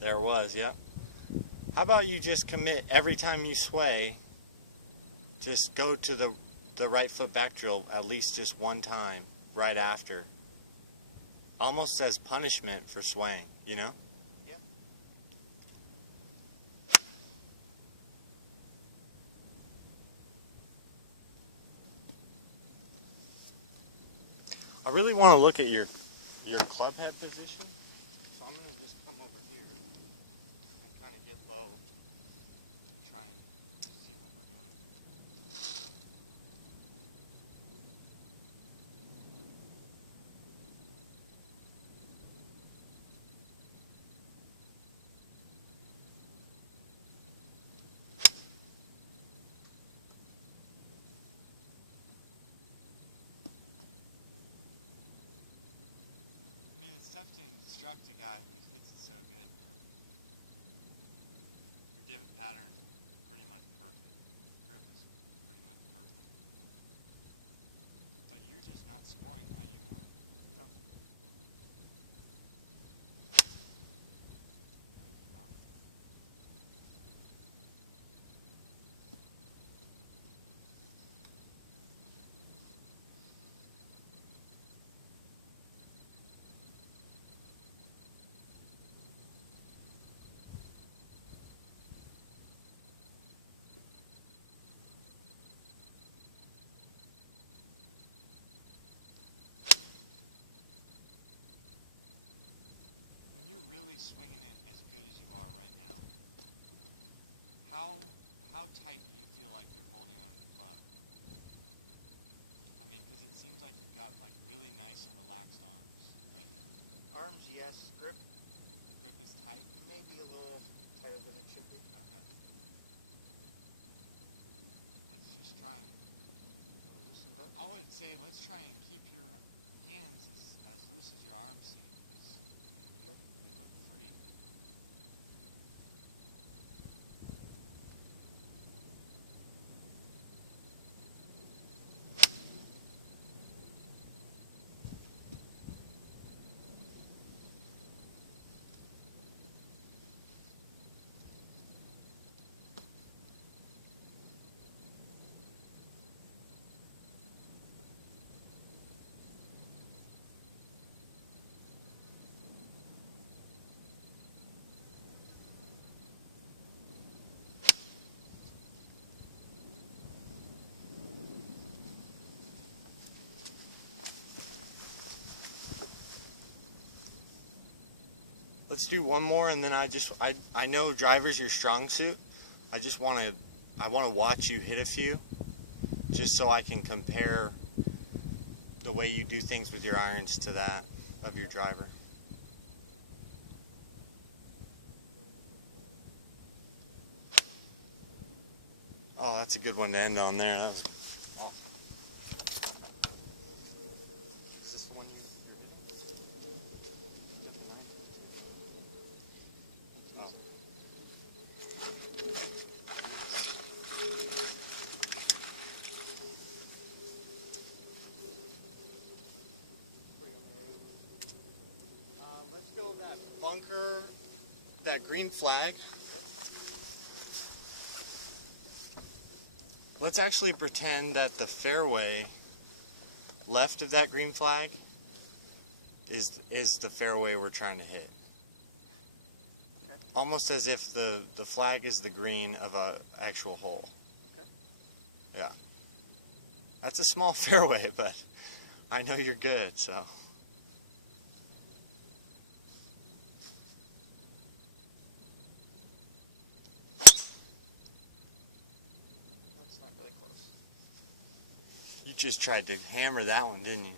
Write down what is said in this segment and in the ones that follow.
There was, yep. How about you just commit every time you sway, just go to the right foot back drill at least just one time right after. Almost as punishment for swaying, you know? Yeah. I really want to look at your club head position. So I'm going to just come over here and kind of get low. Try and see what we're doing. Man, it's tough to instruct a guy who hits it so good. Your dip pattern pretty much perfect. Grip is pretty much perfect. But you're just not scoring how you want. You're really swinging it as good as you are right now. How tight do you feel like you're holding on your club? I mean, because it seems like you've got like really nice and relaxed arms. Arms, yes. Grip, Grip is tight. maybe a little tighter than it should be. It's just trying. Loosen it up. I would say let's try and keep your hands as loose as your arms seem. Three. Let's do one more, and then I know driver's your strong suit. I want to watch you hit a few, just so I can compare the way you do things with your irons to that of your driver. Oh, that's a good one to end on there. That was awesome. Is this the one you're hitting? Is that the 922? Oh. Let's go that bunker, that green flag. Let's actually pretend that the fairway left of that green flag is the fairway we're trying to hit. Okay. Almost as if the flag is the green of a actual hole. Okay. Yeah. That's a small fairway, but I know you're good, so. That's not really close. You just tried to hammer that one, didn't you?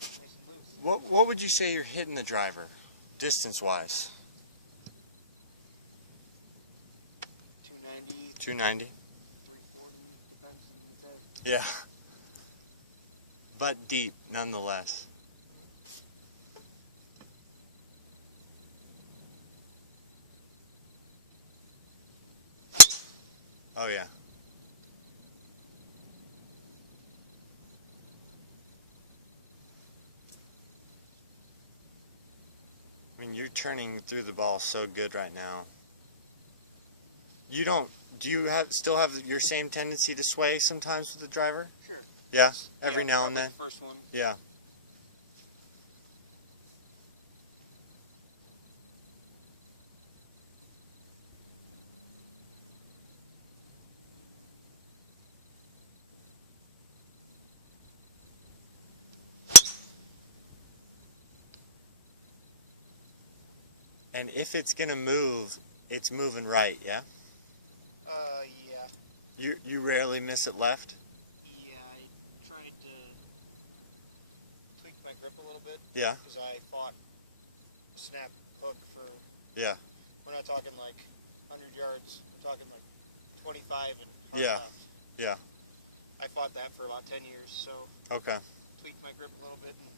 Nice and loose. What would you say you're hitting the driver, distance-wise? 290, 290? 340, depends on the day. Yeah. But deep, nonetheless. Oh yeah. I mean, you're turning through the ball so good right now. Do you still have your same tendency to sway sometimes with the driver? Sure. Yeah, every now and probably then. the first one. Yeah. And if it's gonna move, it's moving right, yeah? Yeah. You rarely miss it left? Yeah, I tried to tweak my grip a little bit. Yeah. Because I fought snap hook for, Yeah. we're not talking like 100 yards, we're talking like 25 and hard Yeah. left. Yeah. I fought that for about 10 years, so Okay. tweak my grip a little bit. And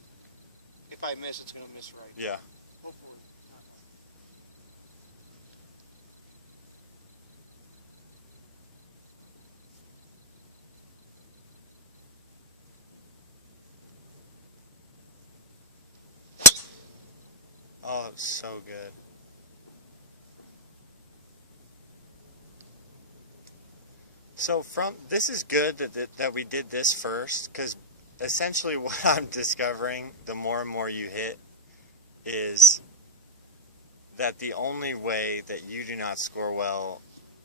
if I miss, it's going to miss right. Yeah. Hopefully. Oh, it's so good. So this is good that we did this first, because essentially what I'm discovering, the more and more you hit, is that the only way that you do not score well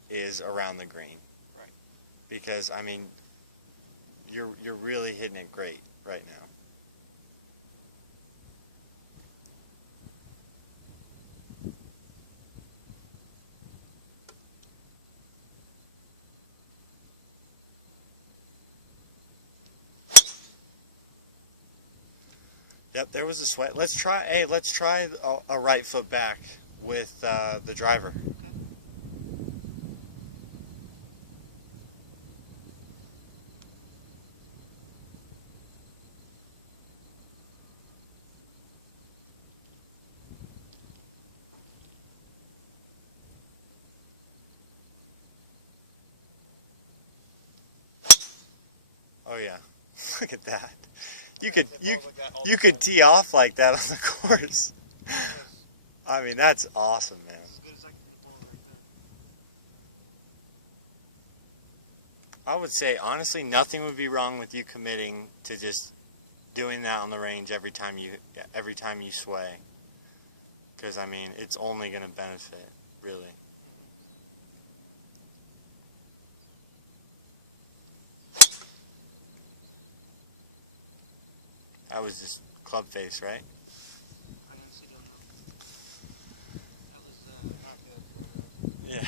is around the green. Right. Because I mean, you're really hitting it great right now. Yep, there was a sweat. Let's try a right foot back with the driver. Oh yeah, look at that. You could tee off like that on the course. I mean, that's awesome, man. I would say honestly, nothing would be wrong with you committing to just doing that on the range every time you sway. Because I mean, it's only going to benefit, really. That was just club face, right? Yeah.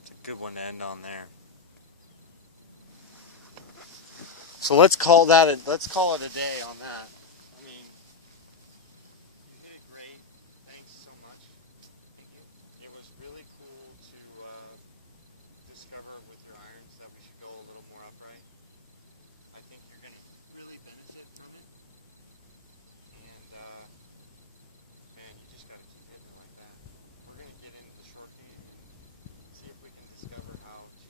It's a good one to end on there. So let's call it a day on that. I mean, you did great. Thanks so much. Thank you. It was really cool to discover with your irons that we should go a little more upright. I think you're going to really benefit from it. And you just got to keep hitting it like that. We're going to get into the short game and see if we can discover how to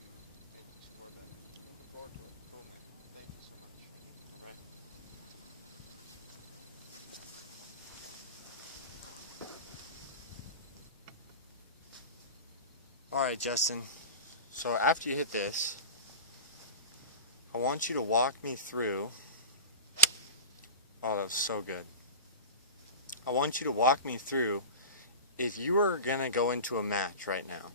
make you score better. Looking forward to it. Cool, man. Thank you so much. Right. Alright, Justin. So after you hit this, I want you to walk me through. Oh, that was so good. I want you to walk me through, if you were going to go into a match right now,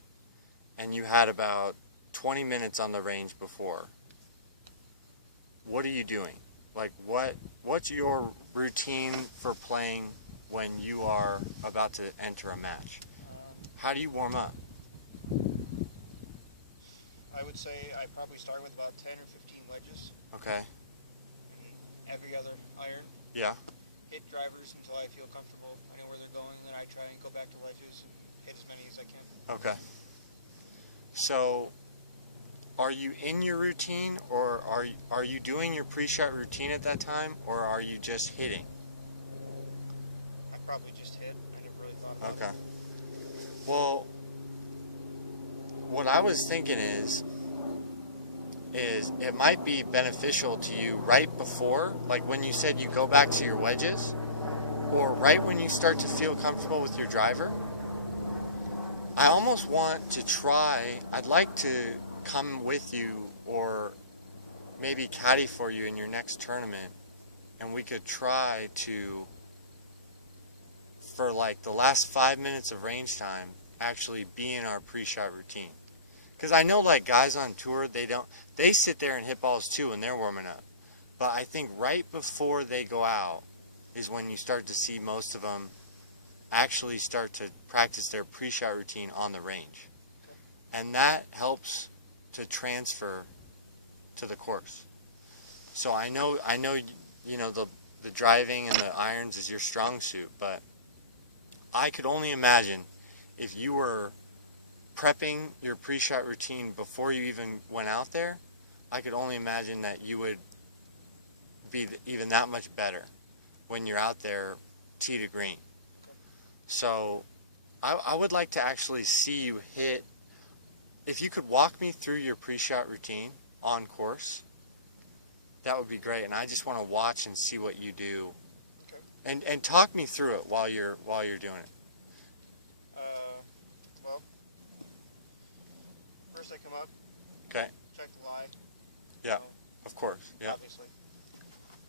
and you had about 20 minutes on the range before, what are you doing? Like, what's your routine for playing when you are about to enter a match? How do you warm up? I would say I probably start with about 10 or 15 wedges. Okay. Every other iron. Yeah. Hit drivers until I feel comfortable. I know where they're going. Then I try and go back to wedges and hit as many as I can. Okay. So, are you in your routine, or are you doing your pre-shot routine at that time, or are you just hitting? I probably just hit. I never really thought about Okay. it. Well, what I was thinking is it might be beneficial to you right before, like when you said you go back to your wedges, or right when you start to feel comfortable with your driver. I almost want to try, I'd like to come with you or maybe caddy for you in your next tournament, and we could try to, for like the last 5 minutes of range time, actually be in our pre-shot routine. Because I know like guys on tour, they sit there and hit balls too when they're warming up. But I think right before they go out is when you start to see most of them actually start to practice their pre-shot routine on the range. And that helps to transfer to the course. So I know you know the driving and the irons is your strong suit, but I could only imagine if you were prepping your pre-shot routine before you even went out there, I could only imagine that you would be even that much better when you're out there tee to green. So I would like to actually see you hit, if you could walk me through your pre-shot routine on course, that would be great. And I just want to watch and see what you do. Okay. And talk me through it while you're doing it. Well, first I come up, Okay. check the lie. Yeah. You know, Of course. Yeah. Obviously.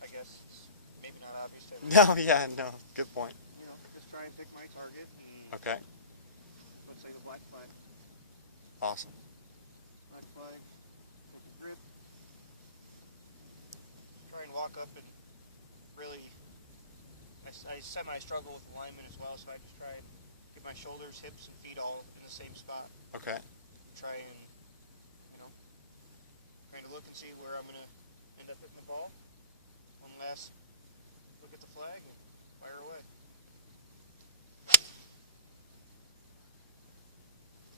I guess it's maybe not obvious to No, everyone. yeah, no. Good point. You know, just try and pick my target. And Okay. let's say the black flag. Awesome. Black flag. Grip. Try and walk up and really, I semi-struggle with alignment as well, so I just try and get my shoulders, hips, and feet all in the same spot. Okay. Try and, trying to look and see where I'm going to end up hitting the ball. One last look at the flag and fire away.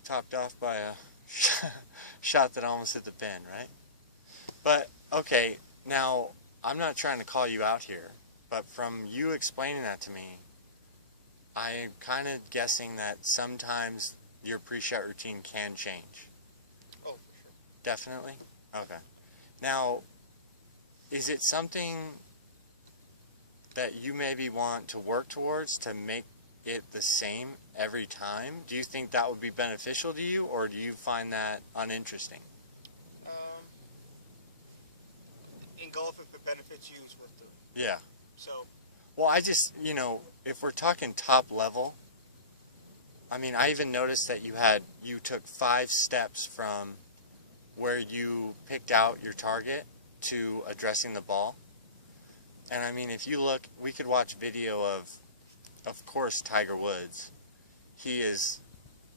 Topped off by a shot that almost hit the pin, right? But, okay, now, I'm not trying to call you out here, but from you explaining that to me, I'm kind of guessing that sometimes your pre-shot routine can change. Oh, for sure. Definitely? Okay. Now, is it something that you maybe want to work towards to make it the same every time? Do you think that would be beneficial to you, or do you find that uninteresting? In golf, if it benefits you, it's worth doing. Yeah. So, Well, I just, if we're talking top level, I mean, I even noticed that you took 5 steps from where you picked out your target to addressing the ball. And I mean, if you look, we could watch video of course, Tiger Woods. He is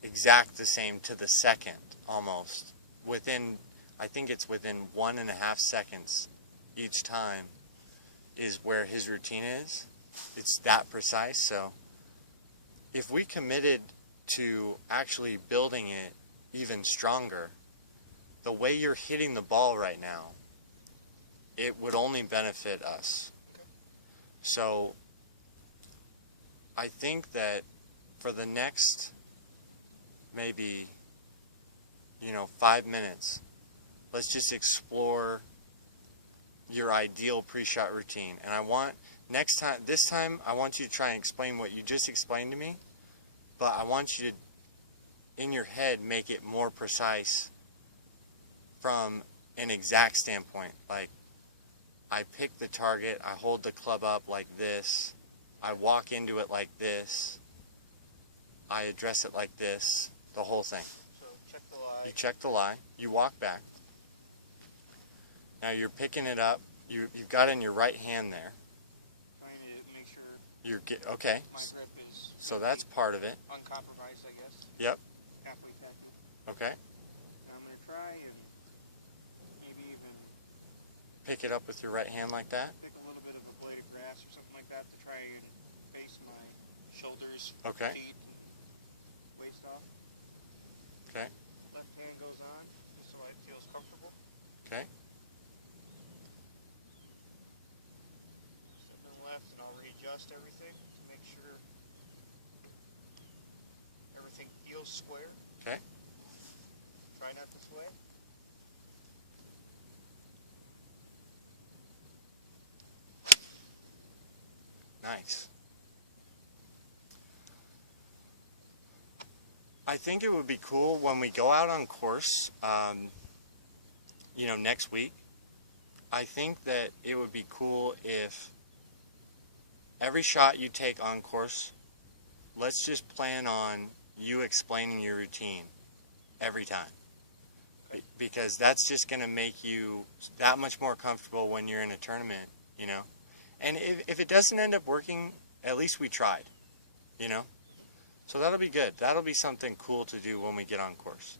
exact the same to the second, almost. I think it's within 1.5 seconds each time is where his routine is. It's that precise. So if we committed to actually building it even stronger, the way you're hitting the ball right now, it would only benefit us. So I think that for the next maybe 5 minutes, let's just explore your ideal pre-shot routine. And I want this time I want you to try and explain what you just explained to me, but I want you to, in your head, make it more precise from an exact standpoint. Like, I pick the target, I hold the club up like this, I walk into it like this, I address it like this, the whole thing. so check the lie. You check the lie, you walk back. Now you're picking it up, you've got it in your right hand there. Trying to make sure Okay, my grip is so that's part of it. uncompromised, I guess. Yep, Halfway tackle. okay. Now I'm going to try and maybe even Pick it up with your right hand like that. pick a little bit of a blade of grass or something like that to try and face my shoulders, Okay. feet, and waist off. Okay. Left hand goes on just so it feels comfortable. Okay. Step to the left, and I'll readjust everything to make sure everything feels square. Okay. Try not to sway. Nice. I think it would be cool when we go out on course, next week. I think that it would be cool if every shot you take on course, let's just plan on you explaining your routine every time. Because that's just going to make you that much more comfortable when you're in a tournament, And if it doesn't end up working, at least we tried, So that'll be good. That'll be something cool to do when we get on course.